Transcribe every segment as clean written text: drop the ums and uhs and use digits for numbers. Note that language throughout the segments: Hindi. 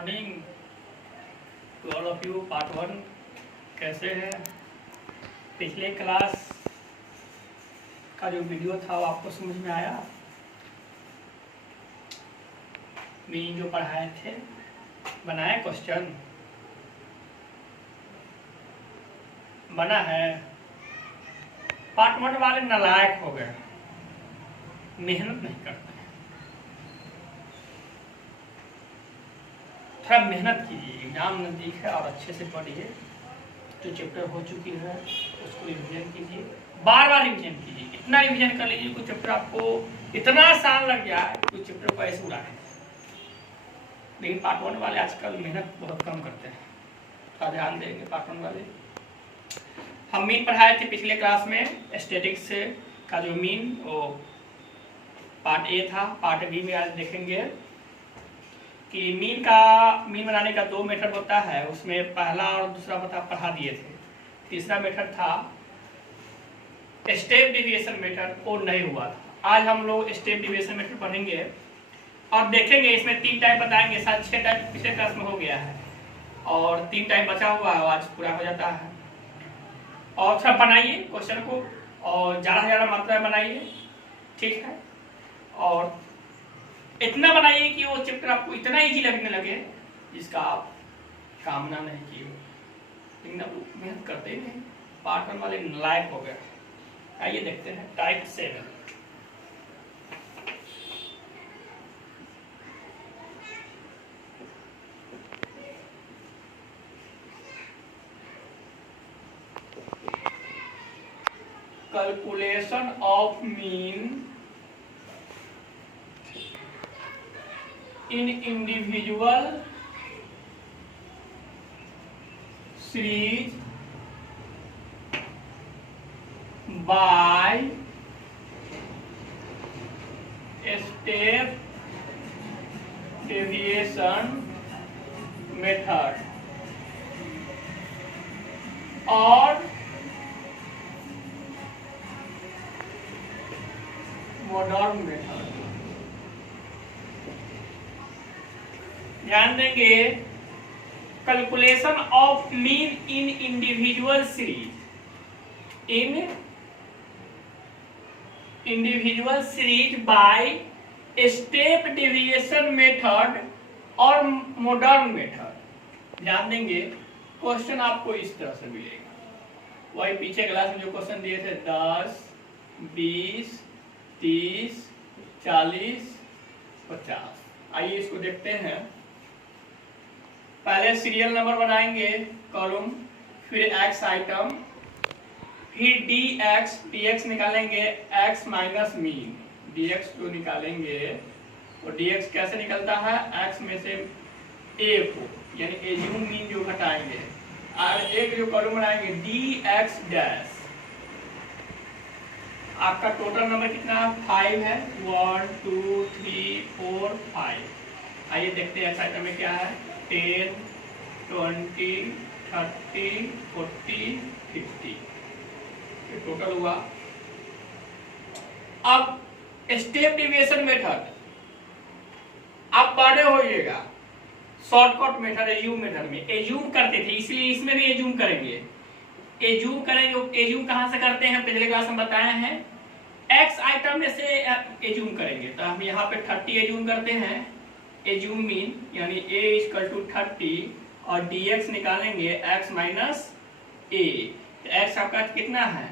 Morning to all of you. Part 1 कैसे हैं? पिछले क्लास का जो वीडियो था वो आपको समझ में आया? मीन जो पढ़ाए थे, बनाए क्वेश्चन बना है। पार्ट 1 वाले नालायक हो गए, मेहनत नहीं करते। थोड़ा मेहनत कीजिए, एग्जाम नज़दीक है और अच्छे से पढ़िए। जो चैप्टर हो चुकी है उसको रिवीजन कीजिए, बार बार रिवीजन कीजिए। इतना रिवीजन कर लीजिए कुछ चैप्टर आपको इतना आसान लग जाए, कुछ चैप्टर को ऐसे उड़ाए। लेकिन पार्ट 1 वाले आजकल मेहनत बहुत कम करते हैं, थोड़ा ध्यान देंगे। पार्ट 1 वाले हम मीन पढ़ाए थे पिछले क्लास में। स्टैटिक्स का जो मीन वो पार्ट ए था। पार्ट बी में आज देखेंगे कि मीन बनाने का 2 मेथड होता है। उसमें पहला और दूसरा पढ़ा दिए थे। तीसरा मेथड था स्टेप डिविएशन मेथड, वो नहीं हुआ था। आज हम लोग स्टेप डिविएशन मेथड पढ़ेंगे और देखेंगे। इसमें 3 टाइप बताएंगे, शायद 6 टाइप पिछले क्लास में हो गया है और 3 टाइप बचा हुआ है, आज पूरा हो जाता है। और थोड़ा बनाइए क्वेश्चन को और ज़्यादा मात्रा में बनाइए, ठीक है। और इतना बनाइए कि वो चैप्टर आपको इतना इजी लगने लगे जिसका आप कामना नहीं की हो। लेकिन अब मेहनत करते ही नहीं। पार्ट 1 वाले नालायक हो गए। आइए देखते हैं type 7। Calculation of mean in individual series by step deviation method और मॉडर्न मेथड। ध्यान देंगे, calculation of mean in individual series, in individual series by step deviation method और मॉडर्न मेथड। ध्यान देंगे, क्वेश्चन आपको इस तरह से मिलेगा। वही पीछे क्लास में जो क्वेश्चन दिए थे 10, 20, 30, 40, 50। आइए इसको देखते हैं। पहले सीरियल नंबर बनाएंगे, कॉलम, फिर एक्स आइटम, फिर dx निकालेंगे, x माइनस मीन, dx को निकालेंगे। और dx कैसे निकलता है? x में से a को, यानी एज्यूम मीन जो घटाएंगे, और एक जो कॉलम बनाएंगे dx डैश। आपका टोटल नंबर कितना है? 5 है। 1 2 3 4 5। आइए देखते हैं एक्स आइटम में क्या है। 10 20 30 40 50 ये टोटल हुआ। अब स्टेप डेविएशन मेथड आप बड़े होइएगा। शॉर्टकट मेथड एज्यूम मेथड में एज्यूम करते थे, इसलिए इसमें भी एज्यूम करेंगे। एज्यूम करेंगे, एज्यूम कहां से करते हैं? पिछले क्लास में बताए हैं। एक्स आइटम में से एज्यूम करेंगे, तो हम यहाँ पे 30 एज्यूम करते हैं। एज्यूम मीन यानी a = 30 और dx निकालेंगे x माइनस a। तो x आपका कितना है?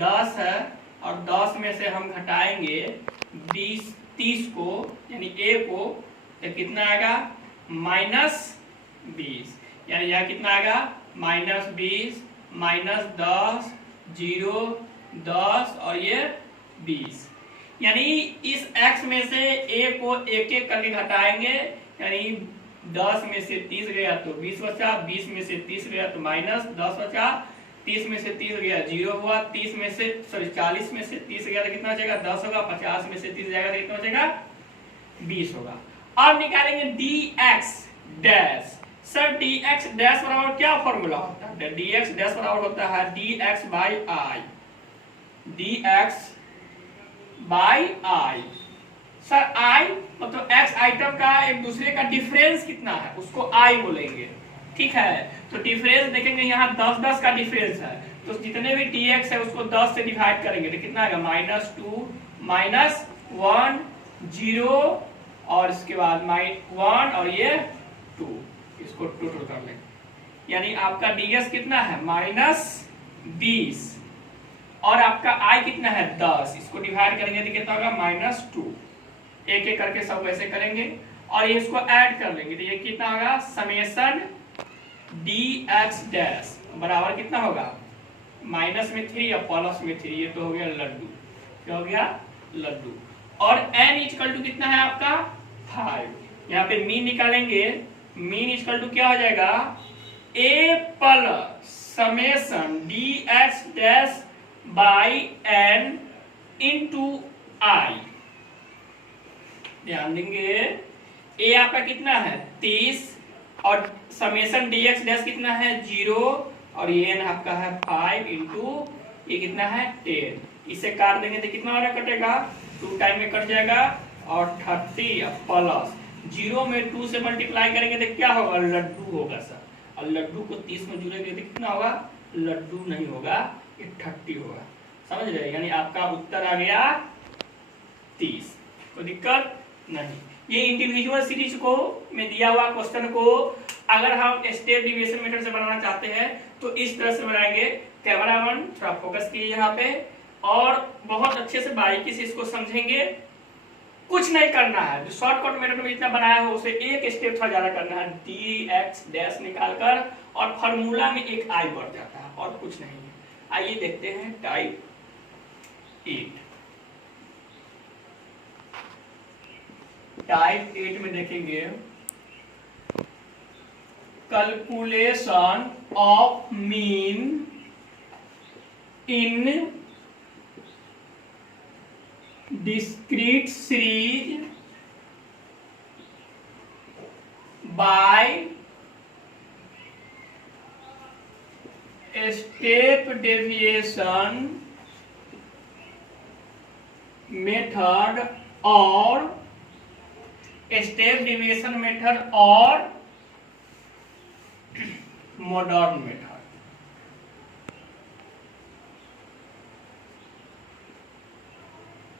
10 है और 10 में से हम घटाएंगे 30 को, यानी a को, तो कितना आएगा? -20। यानी यहाँ कितना आएगा? -20 -10 0 10 और ये 20। यानी इस x में से a को एक एक करके घटाएंगे। यानी 10 में से 30 गया तो 20 बचा, 20 में से 30 गया तो -10 बचा, 30 में से 30 गया 0 हुआ, 40 में से 30 गया तो कितना बचेगा? 10 होगा। 50 में से 30 जाएगा तो कितना बचेगा? 20 होगा। अब निकालेंगे dx dash. Sir dx dash बराबर क्या फॉर्मूला होता है? dx डैश बराबर होता है dx by i। dx by i sir I मतलब एक्स आइटम का एक दूसरे का डिफरेंस कितना है उसको आई बोलेंगे, ठीक है। तो डिफरेंस देखेंगे यहाँ 10-10 का डिफरेंस है, तो जितने भी dx है उसको 10 से डिवाइड करेंगे तो कितना आएगा -2 -1 0 और इसके बाद -1 और ये 2, इसको टोटल कर लेंगे, यानी आपका ds कितना है -20 और आपका i कितना है 10, इसको डिवाइड करेंगे तो कितना होगा -2। एक एक करके सब वैसे करेंगे और ये इसको ऐड कर लेंगे तो ये कितना होगा समेशन dx डैश बराबर कितना होगा माइनस में 3 या प्लस में 3, ये तो हो गया लड्डू, क्या हो गया लड्डू। और n इक्वल टू कितना है आपका 5, यहाँ पे मीन निकालेंगे, मीन इक्वल टू क्या हो जाएगा a plus summation dx dash by n into i। ध्यान देंगे a आपका कितना है 30 और समेशन dx डैश कितना है 0 और ये n आपका है 5 इंटू ये कितना है 10, इसे काट देंगे तो कितना वाला कटेगा 2 टाइम में कट जाएगा और 30 प्लस 0 में 2 से मल्टीप्लाई करेंगे तो क्या होगा लड्डू होगा सर, और लड्डू को 30 में जुड़ेंगे तो कितना होगा लड्डू नहीं होगा ये 30 होगा, समझ रहे। यानी आपका उत्तर आ गया 30, कोई दिक्कत नहीं। ये इंडिविजुअल सीरीज को में दिया हुआ क्वेश्चन को अगर हम स्टेप डिविएशन मेथड से बनाना चाहते हैं तो इस तरह से बनाएंगे। कैमरा वन थोड़ा फोकस कीजिए यहाँ पे और बहुत अच्छे से बारीकी से इसको समझेंगे। कुछ नहीं करना है, जो शॉर्टकट मेथड में इतना बनाया हो उसे एक स्टेप थोड़ा ज्यादा करना है, dx डैश निकालकर और फार्मूला में एक i बढ़ जाता है और कुछ नहीं है। आइए देखते हैं टाइप 8। टाइप 8 में देखेंगे calculation of mean in discrete series by step deviation method और स्टेप डिविएशन मेथड और मॉडर्न मेथड।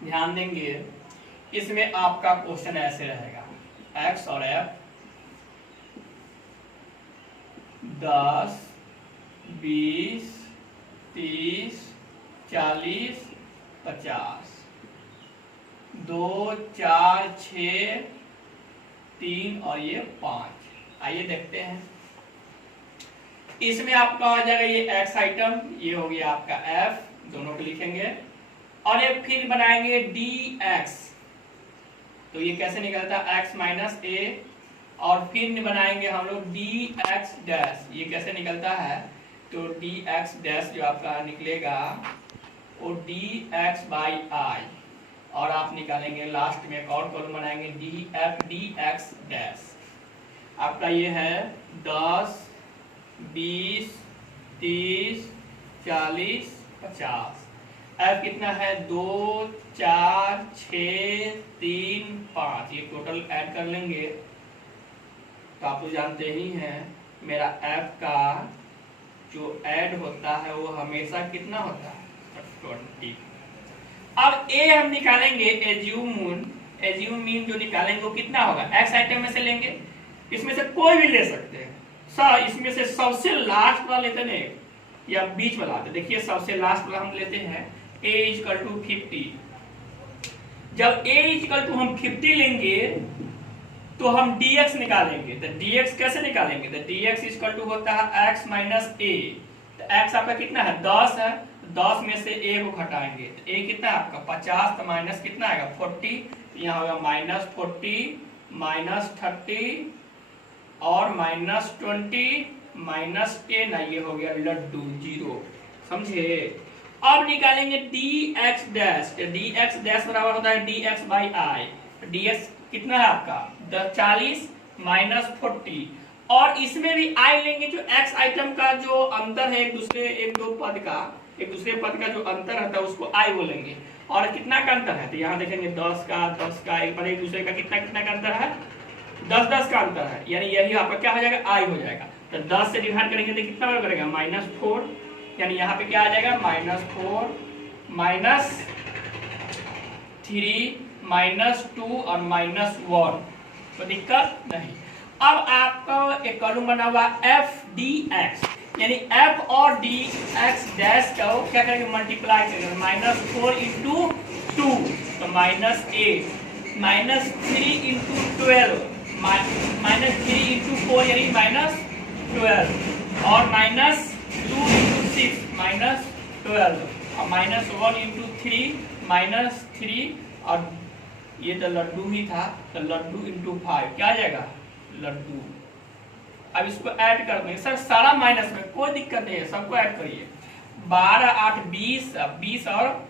ध्यान देंगे इसमें आपका क्वेश्चन ऐसे रहेगा, x और f 10 20 30 40 50 2 4 6 3 और ये 5। आइए देखते हैं इसमें आपका हो जाएगा ये x आइटम, ये हो गया आपका f, दोनों को लिखेंगे और ये फिर बनाएंगे dx, तो ये कैसे निकलता है x माइनस a और फिर बनाएंगे हम लोग dx डैश, ये कैसे निकलता है तो dx डैश जो आपका निकलेगा वो dx बाई i और आप निकालेंगे लास्ट में एक और कॉलम बनाएंगे df dx डैश। आपका ये है 10 20 30 40 50, f कितना है 2 4 6 3 5, ये टोटल ऐड कर लेंगे तो आप तो जानते ही हैं मेरा f का जो ऐड होता है वो हमेशा कितना होता है 20। अब a हम निकालेंगे एज्यूम मीन जो निकालेंगे वो कितना होगा x आइटम में से लेंगे, इसमें से कोई भी ले सकते हैं सर, इसमें से सबसे लास्ट वाला लेते हैं या बीच वाला आते, देखिए सबसे लास्ट वाला हम लेते हैं a इक्वल टू 50। जब a इक्वल टू हम 50 लेंगे तो हम dx निकालेंगे, तो dx कैसे निकालेंगे तो dx इक्वल टू होता है x माइनस a, तो x आपका कितना है 10 है, 10 में से a को घटाएंगे तो a कितना है आपका 50, तो माइनस कितना आएगा 40, तो यहाँ होगा -40 -30 और -20 माइनस a ना, ये हो गया लड्डू 0, समझे। अब निकालेंगे dx डैश, dx डैश बराबर होता है dx बाई i, dx कितना है आपका 40 -40 और इसमें भी i लेंगे, जो x आइटम का जो अंतर है एक दूसरे पद का जो अंतर रहता है उसको i बोलेंगे और कितना का अंतर है, तो यहाँ देखेंगे 10 का एक दूसरे का कितना कितना का अंतर है, 10 का अंतर है, यानी यही आपका क्या हो जाएगा, आई हो जाएगा। तो 10 से डिवाइड करेंगे तो कितना बराबर करेगा, -4, यानी यहाँ पे क्या आ जाएगा, -4 -3 -2 और -1, तो दिक्कत नहीं। अब आपका एक कॉलम बना हुआ f dx, यानी f और dx डैश का क्या करेंगे, मल्टीप्लाई करेंगे, -4 × 2 तो -8, -3 × 12 -3 × 4 यानी -12 और -2 × 6 -12 और -1 × 3 -3 और ये तो लड्डू ही था, तो लड्डू × 5 क्या आ जाएगा, लड्डू। अब इसको ऐड कर देंगे सर, सारा माइनस में कोई दिक्कत नहीं है, सबको ऐड करिए। 12 8 20 20 और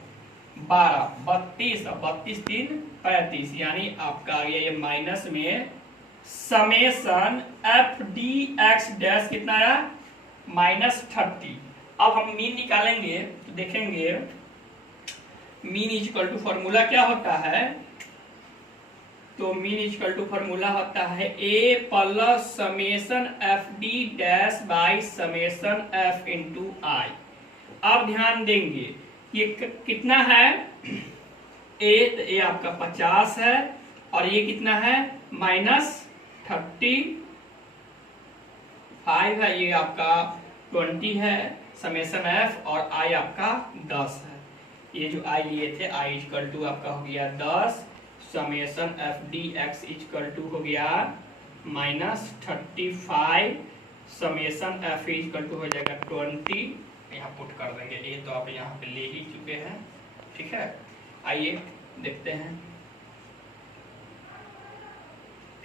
12 32 और 32 3 35, यानी आपका आ गया ये माइनस में summation F D x dash कितना आया, -30। अब हम मीन निकालेंगे तो देखेंगे मीन इक्वल टू फॉर्मूला क्या होता है, तो मीन इक्वल टू फॉर्मूला होता है a plus summation F D dash by summation F into I. अब ध्यान देंगे ये कितना है, a तो a आपका 50 है और ये कितना है -35 है, ये आपका 20 है, समेशन f और i आपका 10 है। ये जो i लिए थे i इक्वल टू आपका हो गया 10, summation F D X equal to हो गया -35, समेशन एफ इक्वल टू हो जाएगा 20, यहाँ पुट कर देंगे, ये तो आप यहाँ पे ले ही चुके हैं, ठीक है। आइए देखते हैं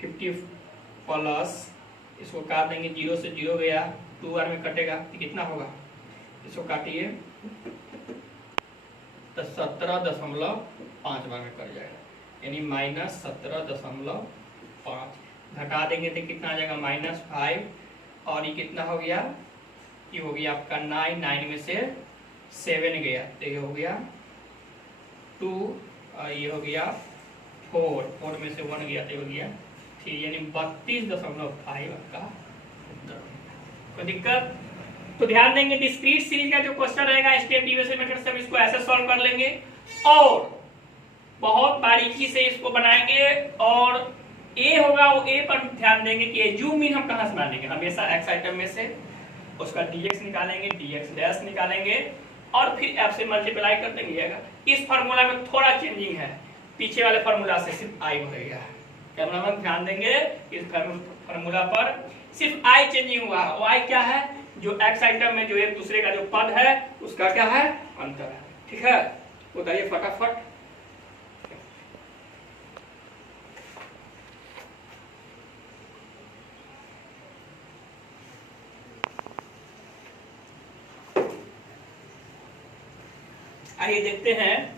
50 प्लस इसको काट देंगे, 0 से 0 गया, 2 बार में कटेगा तो कितना होगा, इसको काटिए तो 17.5 बार में कट जाएगा, यानी -17.5 घटा देंगे तो कितना आ जाएगा, -5 और ये कितना हो गया, ये हो गया आपका 9 में से 7 गया तो ये हो गया 2 और ये हो गया 4 में से 1 गया तो हो गया 3, यानी 32.5 आपका उत्तर। कोई दिक्कत, तो ध्यान देंगे डिस्क्रीट सीरीज का जो क्वेश्चन रहेगा स्टेप डिविजन मेथड से हम इसको ऐसे सॉल्व कर लेंगे और बहुत बारीकी से इसको बनाएंगे, और ए होगा वो ए पर ध्यान देंगे कि जूम इन हम कहां से बनाएंगे, हमेशा एक्स आइटम में से उसका dx निकालेंगे, dx डैश निकालेंगे और फिर f से मल्टीप्लाई कर देंगे। इस फार्मूला में थोड़ा चेंजिंग है, पीछे वाले फार्मूला से सिर्फ i बढ़ेगा, कैमरामैन ध्यान देंगे इस फार्मूला पर सिर्फ i चेंजिंग हुआ, वो i क्या है, जो x आइटम में जो एक दूसरे का जो पद है उसका क्या है, अंतर है, ठीक है। उतारिए फटाफट, आइए देखते हैं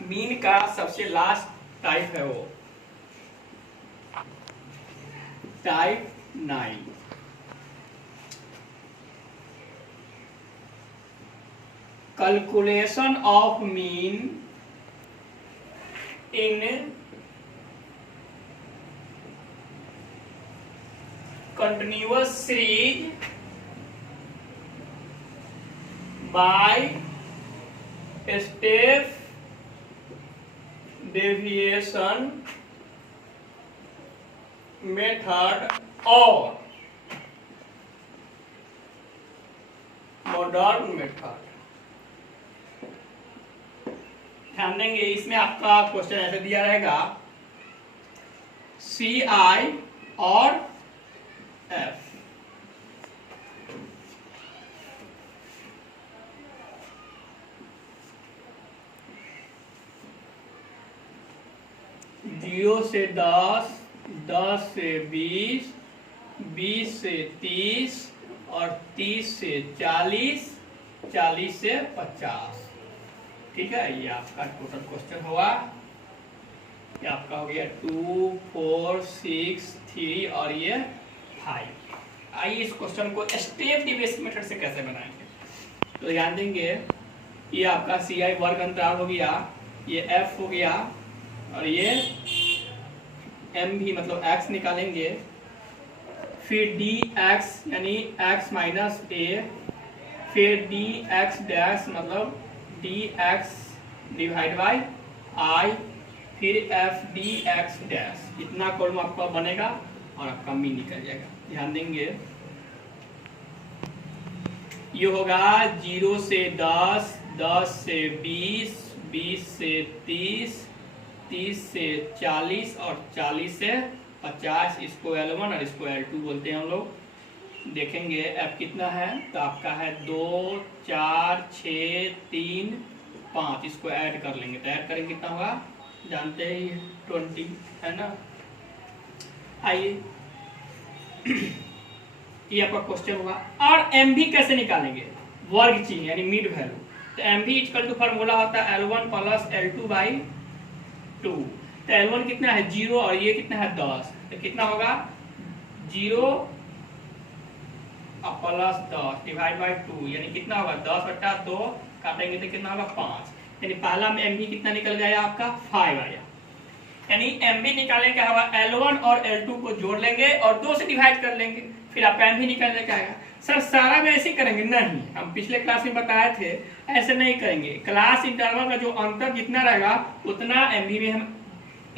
मीन का सबसे लास्ट टाइप है वो type 9। Calculation of mean in continuous series by step deviation method और मॉडर्न मेथड। ध्यान देंगे इसमें आपका क्वेश्चन ऐसे दिया रहेगा CI और F। जीरो से 10, 10 से 20, 20 से 30 और 30 से 40, 40 से 50, ठीक है। ये आपका टोटल क्वेश्चन हुआ, ये आपका हो गया 2, 4, 6, 3 और ये 5। आइए इस क्वेश्चन को स्टेप डिविएशन मेथड से कैसे बनाएंगे, तो ध्यान देंगे ये आपका सी आई वर्ग अंतराल हो गया, ये एफ हो गया, और ये एम भी मतलब एक्स निकालेंगे, फिर डी एक्स यानी एक्स माइनस ए, फिर डी एक्स डैश मतलब D x divide by I, फिर एफ डी एक्स डैश, इतना कॉलम आपका बनेगा और आपका मीन निकल जाएगा। ध्यान देंगे ये होगा 0 से 10, 10 से 20, 20 से 30, 30 से 40 और 40 से 50। इसको L1 और इसको L2 बोलते हैं हम लोग। देखेंगे F कितना है, तो आपका है 2, 4, 6, 3, 5। इसको ऐड कर लेंगे, तो ऐड करेंगे कितना होगा, जानते ही 20 है ना। आइए ये आपका क्वेश्चन होगा। और एम भी कैसे निकालेंगे, वर्ग चिन्ह यानी मिड वैल्यू। तो एम भी इक्वल टू फॉर्मूला होता है L1 प्लस L2 बाई 2। तो L1 कितना है 0 और ये कितना है 10, तो कितना होगा 0 प्लस 10 डिवाइड बाई 2 यानी कितना होगा 10/2, काटेंगे तो कितना होगा 5। यानी पहला में एम भी कितना निकल गया आपका 5 आया। यानी एम भी निकालने का होगा L1 और L2 को जोड़ लेंगे और 2 से डिवाइड कर लेंगे, फिर आपका एम भी निकलने का आएगा। सर सारा में ऐसे करेंगे नहीं, हम पिछले क्लास में बताए थे ऐसे नहीं करेंगे। क्लास इंटरवल का जो अंतर जितना रहेगा उतना एम भी में हम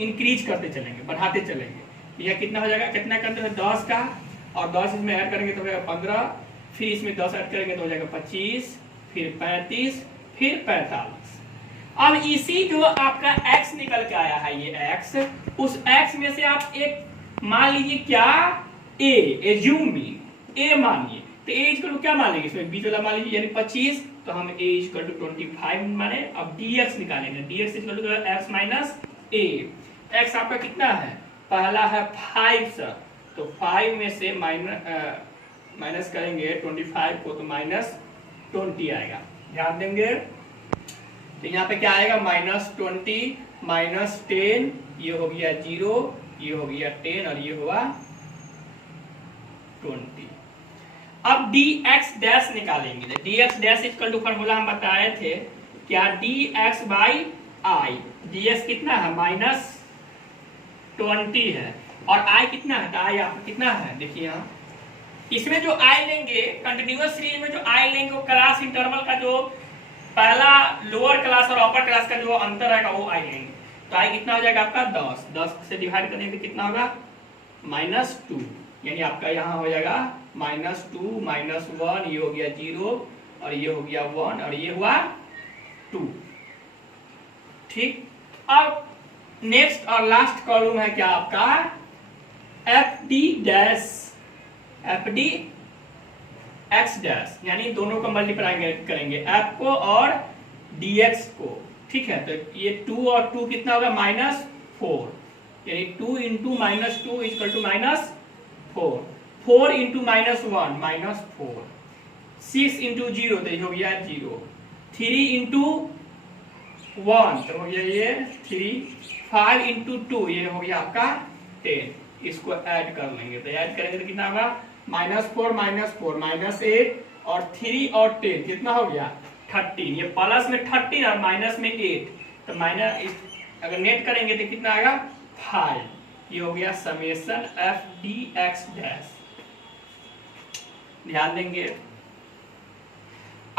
इंक्रीज करते चलेंगे, बढ़ाते चलेंगे। यह कितना हो जाएगा, कितना करते हैं 10 का, और 10 इसमें ऐड करेंगे तो हो जाएगा 15, फिर इसमें 10 ऐड करेंगे तो हो जाएगा 25, फिर 35, फिर 45। अब इसी जो आपका x निकल के आया है, ये x, उस x में से आप एक मान लीजिए क्या a, एज्यूमिंग a मानिए, तो a इक्वल टू क्या मानेंगे, इसमें बीच वाला मान लीजिए यानी 25, तो हम a इक्वल टू 25 माने। अब dx निकालेंगे, dx equal to x minus a। x आपका कितना है, पहला है 5 सर, तो 5 में से माइनस करेंगे 25 को तो माइनस 20 आएगा। ध्यान देंगे तो यहाँ पे क्या आएगा -20 -10, ये हो गया 0, ये हो गया 10 और ये हुआ 20। अब dx डैश निकालेंगे, dx dash equal to formula हम बताए थे क्या, dx बाई आई। dx कितना है -20 है और i कितना है, तो i आपका कितना है, देखिए यहाँ इसमें जो i लेंगे कंटिन्यूअस सीरीज में जो i लेंगे वो क्लास इंटरवल का जो पहला लोअर क्लास और अपर क्लास का जो अंतर है वो i लेंगे। तो i कितना हो जाएगा आपका 10, 10 से डिवाइड करने पे कितना होगा -2, यानी आपका यहाँ हो जाएगा -2 -1, ये हो गया 0 और ये हो गया 1 और ये हुआ 2। ठीक, अब नेक्स्ट और लास्ट कॉलम है क्या आपका F D dash, F D x dash, यानी दोनों को मल्टीप्लाई करेंगे एफ को और dx को। ठीक है, तो ये 2 और 2 कितना होगा -4, यानी 2 into -2 equal to -4, 4 into -1 -4, 6 into 0 तो ये हो गया 0, 3 इंटू 1 तो हो गया ये 3, 5 इंटू 2 ये हो गया आपका 10। इसको ऐड कर लेंगे, तो ऐड करेंगे तो कितना होगा -4 -8 और 3 और 10 कितना हो गया 13। ये प्लस में 13 और माइनस में 8, तो माइनस अगर नेट करेंगे तो कितना आएगा 5। ये हो गया summation F D x dash. ध्यान देंगे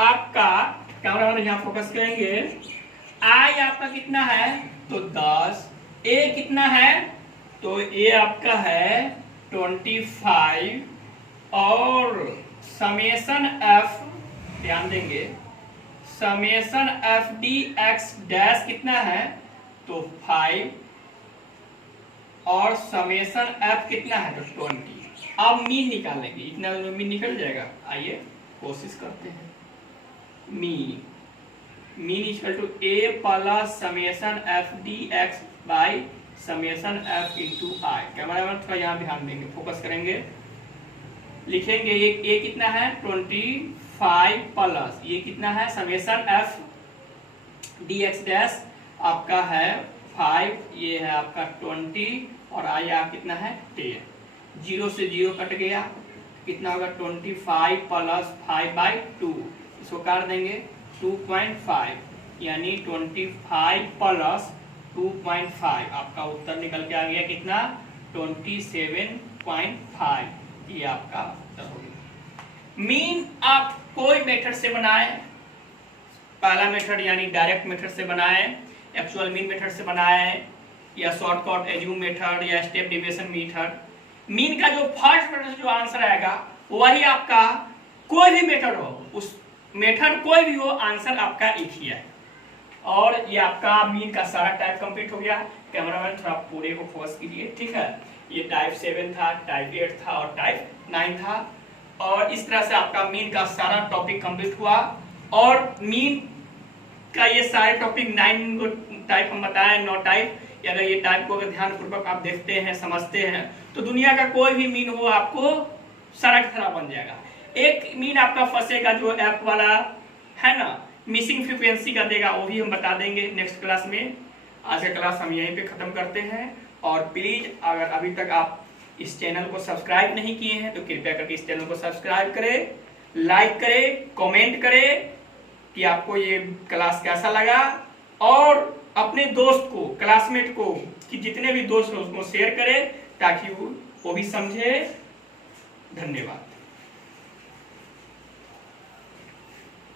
आपका कैमरा वाले यहाँ फोकस करेंगे, आई आपका कितना है तो 10, ए कितना है तो ए आपका है 25 और समेशन एफ, ध्यान देंगे summation F D x dash कितना है तो 5 और समेशन एफ कितना है तो 20। अब मीन निकाल लेंगे, इतना मीन निकल जाएगा। आइए कोशिश करते हैं। Mean equal to A plus summation F D X by summation F into I. Camera man थोड़ा यहाँ ध्यान देंगे, फोकस करेंगे, लिखेंगे ये कितना है 25 प्लस ये कितना है summation F D x dash आपका है 5, ये है आपका 20 और आई आप कितना है 10। 0 से 0 कट गया, कितना होगा 25 प्लस 5/2, इसको काट देंगे 2.5 यानी 25 प्लस 2.5 आपका उत्तर निकल के आ गया कितना 27.5। ये आपका उत्तर हो गया। मीन आप कोई मेथड से बनाए, पहला मेथड यानी डायरेक्ट मेथड से बनाए, एक्चुअल मीन मेथड से बनाए, या शॉर्टकट एज्यूम मेथड या स्टेप डेविएशन मेथड, मीन का जो फर्स्ट मेथड जो आंसर आएगा वही आपका कोई भी मेथड हो, उस मेथड कोई भी हो, आंसर आपका एक ही है। और ये आपका मीन का सारा टाइप कंप्लीट हो गया। कैमरामैन थोड़ा पूरे को फोकस कीजिए, ठीक है। ये टाइप 7 था, टाइप 8 था और टाइप 9 था। और इस तरह से आपका मीन का सारा टॉपिक कंप्लीट हुआ। और मीन का ये सारे टॉपिक 9 टाइप हम बताएं, 9 टाइप। अगर ये टाइप को अगर ध्यानपूर्वक आप देखते हैं, समझते हैं, तो दुनिया का कोई भी मीन हो आपको सारा की तरह बन जाएगा। एक मीन आपका फंसेगा जो ऐप वाला है ना, मिसिंग फ्रीक्वेंसी का देगा, वो भी हम बता देंगे नेक्स्ट क्लास में। आज का क्लास हम यहीं पे खत्म करते हैं। और प्लीज अगर अभी तक आप इस चैनल को सब्सक्राइब नहीं किए हैं तो कृपया करके इस चैनल को सब्सक्राइब करें, लाइक करें, कमेंट करें कि आपको ये क्लास कैसा लगा। और अपने दोस्त को, क्लासमेट को, कि जितने भी दोस्त हैं उसको शेयर करें ताकि वो भी समझे। धन्यवाद।